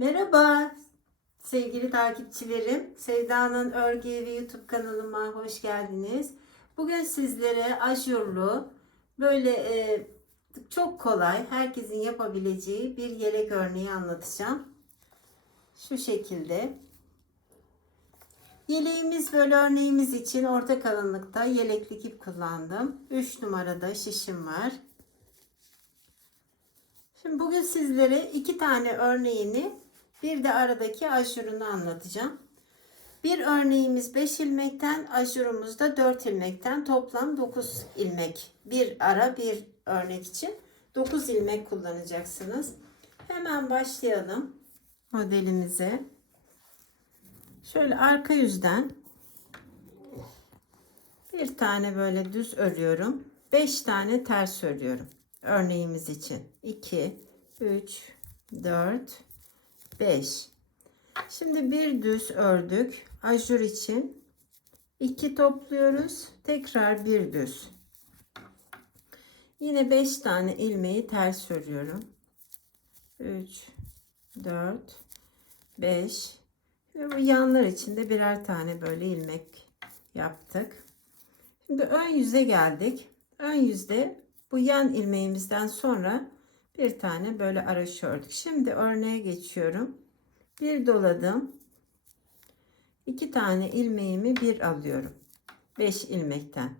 Merhaba sevgili takipçilerim. Sevda'nın Örgü Evi YouTube kanalıma hoş geldiniz. Bugün sizlere ajurlu böyle e, çok kolay herkesin yapabileceği bir yelek örneği anlatacağım. Şu şekilde. Yeleğimiz böyle örneğimiz için orta kalınlıkta yeleklik ip kullandım. 3 numarada şişim var. Şimdi bugün sizlere iki tane örneğini bir de aradaki ajurunu anlatacağım. Bir örneğimiz 5 ilmekten, ajurumuz da 4 ilmekten toplam 9 ilmek. Bir ara bir örnek için 9 ilmek kullanacaksınız. Hemen başlayalım modelimize. Şöyle arka yüzden bir tane böyle düz örüyorum. 5 tane ters örüyorum. Örneğimiz için 2 3 4 5 Şimdi bir düz ördük. Ajur için 2 topluyoruz. Tekrar bir düz. Yine 5 tane ilmeği ters örüyorum. 3 4 5 ve bu yanlar içinde birer tane böyle ilmek yaptık. Şimdi ön yüze geldik. Ön yüzde bu yan ilmeğimizden sonra bir tane böyle araş ördük. Şimdi örneğe geçiyorum. Bir doladım. iki tane ilmeğimi bir alıyorum. 5 ilmekten.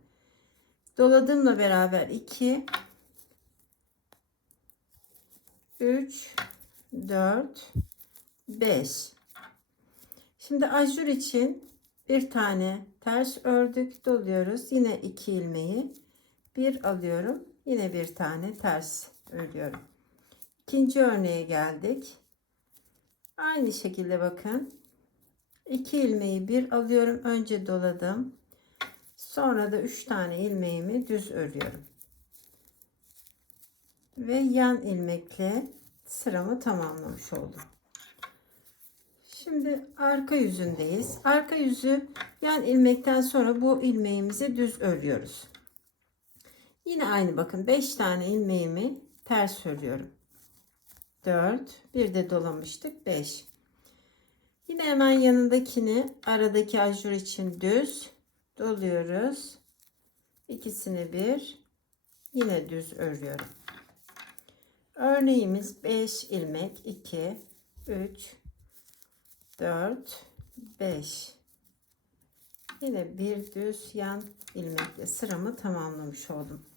Doladığımla beraber 2 3 4 5 Şimdi ajur için bir tane ters ördük doluyoruz. Yine iki ilmeği bir alıyorum. Yine bir tane ters örüyorum. İkinci örneğe geldik. Aynı şekilde bakın. iki ilmeği bir alıyorum. Önce doladım. Sonra da üç tane ilmeğimi düz örüyorum. Ve yan ilmekle sıramı tamamlamış oldum. Şimdi arka yüzündeyiz. Arka yüzü yan ilmekten sonra bu ilmeğimizi düz örüyoruz. Yine aynı bakın 5 tane ilmeğimi ters örüyorum. 4 bir de dolamıştık 5. Yine hemen yanındakini aradaki ajur için düz doluyoruz. İkisini bir yine düz örüyorum. Örneğimiz 5 ilmek 2 3 4 5 yine bir düz yan ilmekle sıramı tamamlamış oldum.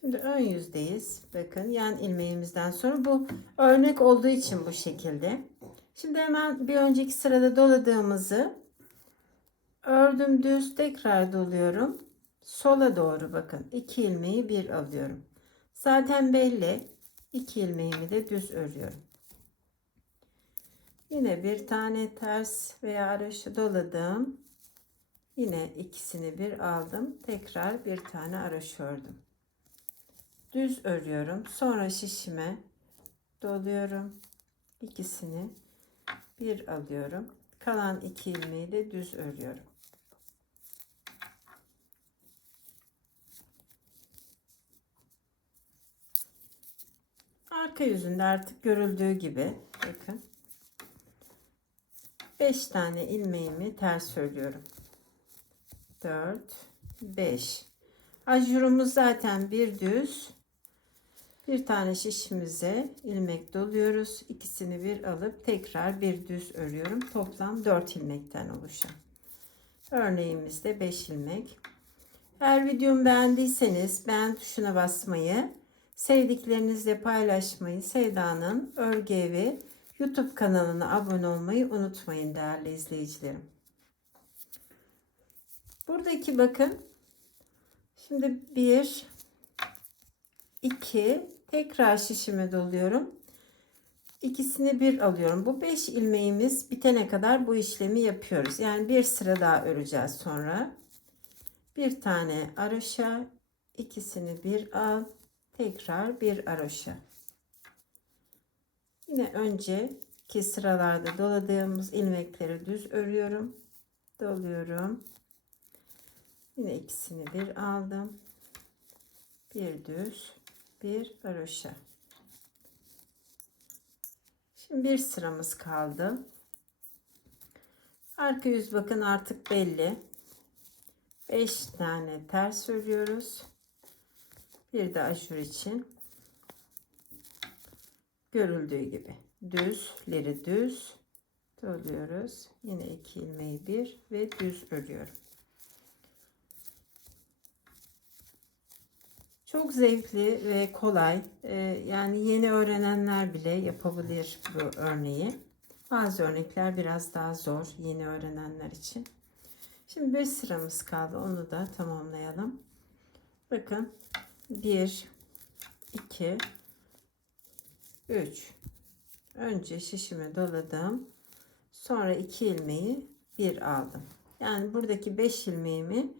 Şimdi ön yüzdeyiz. Bakın yan ilmeğimizden sonra bu örnek olduğu için bu şekilde. Şimdi hemen bir önceki sırada doladığımızı ördüm düz tekrar doluyorum. Sola doğru bakın. iki ilmeği bir alıyorum. Zaten belli. iki ilmeğimi de düz örüyorum. Yine bir tane ters veya araşı doladım. Yine ikisini bir aldım. Tekrar bir tane araş ördüm. Düz örüyorum. Sonra şişime doluyorum. İkisini bir alıyorum. Kalan iki ilmeği de düz örüyorum. Arka yüzünde artık görüldüğü gibi bakın 5 tane ilmeğimi ters örüyorum. 4 5 ajurumuz zaten bir düz bir tane şişimize ilmek doluyoruz ikisini bir alıp tekrar bir düz örüyorum toplam 4 ilmekten oluşan örneğimizde 5 ilmek eğer videomu beğendiyseniz beğen tuşuna basmayı sevdiklerinizle paylaşmayı Sevda'nın örgü evi YouTube kanalına abone olmayı unutmayın değerli izleyicilerim. Buradaki bakın. Şimdi bir, iki, tekrar şişime doluyorum. İkisini bir alıyorum. Bu beş ilmeğimiz bitene kadar bu işlemi yapıyoruz. Yani bir sıra daha öreceğiz sonra. Bir tane aroşa, ikisini bir al, tekrar bir aroşa. Yine önceki sıralarda doladığımız ilmekleri düz örüyorum. Doluyorum. Yine ikisini bir aldım. Bir düz, bir haroşa. Şimdi bir sıramız kaldı. Arka yüz bakın artık belli. 5 tane ters örüyoruz. Bir de aşur için. Görüldüğü gibi. Düzleri düz doluyoruz. Yine iki ilmeği bir ve düz örüyorum. Çok zevkli ve kolay. Ee, yani yeni öğrenenler bile yapabilir bu örneği. Bazı örnekler biraz daha zor yeni öğrenenler için. Şimdi bir sıramız kaldı. Onu da tamamlayalım. Bakın 1 2 3 Önce şişimi doladım. Sonra 2 ilmeği bir aldım. Yani buradaki 5 ilmeğimi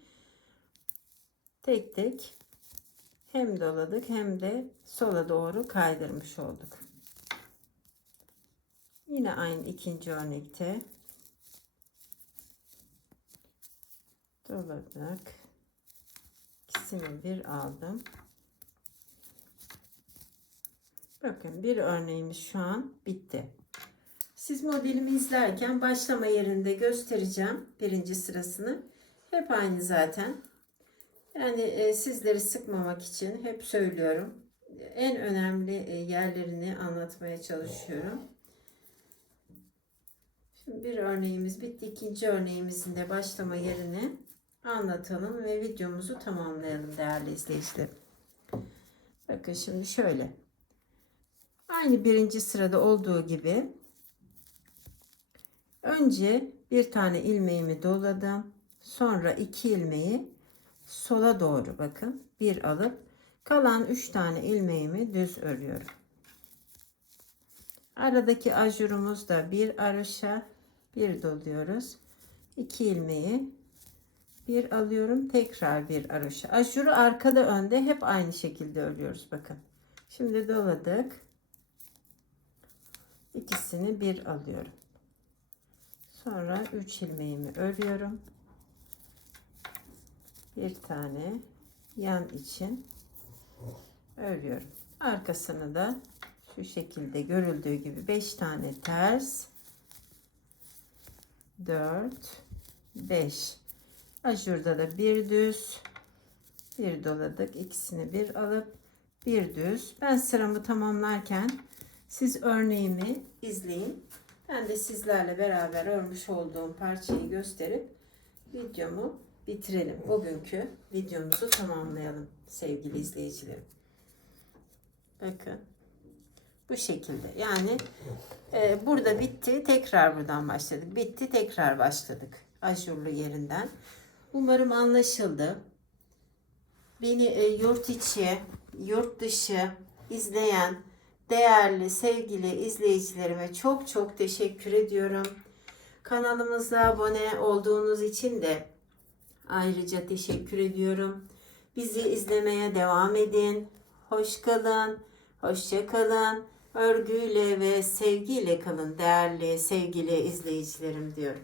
tek tek hem doladık hem de sola doğru kaydırmış olduk. Yine aynı ikinci örnekte doladık. İkisini bir aldım. Bakın bir örneğimiz şu an bitti. Siz modelimi izlerken başlama yerinde göstereceğim birinci sırasını. Hep aynı zaten. Yani e, sizleri sıkmamak için hep söylüyorum. En önemli e, yerlerini anlatmaya çalışıyorum. Şimdi bir örneğimiz bitti. İkinci örneğimizin de başlama yerini anlatalım ve videomuzu tamamlayalım değerli izleyiciler. Bakın şimdi şöyle. Aynı birinci sırada olduğu gibi önce bir tane ilmeğimi doladım. Sonra iki ilmeği sola doğru bakın bir alıp kalan üç tane ilmeğimi düz örüyorum. Aradaki ajurumuz da bir arışa bir doluyoruz. İki ilmeği bir alıyorum tekrar bir aroşa. Ajuru arkada önde hep aynı şekilde örüyoruz bakın. Şimdi doladık. İkisini bir alıyorum. Sonra 3 ilmeğimi örüyorum. Bir tane yan için örüyorum. Arkasını da şu şekilde görüldüğü gibi 5 tane ters 4 5 Ajurda da bir düz bir doladık. ikisini bir alıp bir düz. Ben sıramı tamamlarken siz örneğimi izleyin. Ben de sizlerle beraber örmüş olduğum parçayı gösterip videomu bitirelim. Bugünkü videomuzu tamamlayalım sevgili izleyicilerim. Bakın. Bu şekilde. Yani e, burada bitti. Tekrar buradan başladık. Bitti. Tekrar başladık. Ajurlu yerinden. Umarım anlaşıldı. Beni e, yurt içi, yurt dışı izleyen değerli, sevgili izleyicilerime çok çok teşekkür ediyorum. Kanalımıza abone olduğunuz için de ayrıca teşekkür ediyorum. Bizi izlemeye devam edin. Hoş kalın, hoşça kalın. Örgüyle ve sevgiyle kalın değerli, sevgili izleyicilerim diyorum.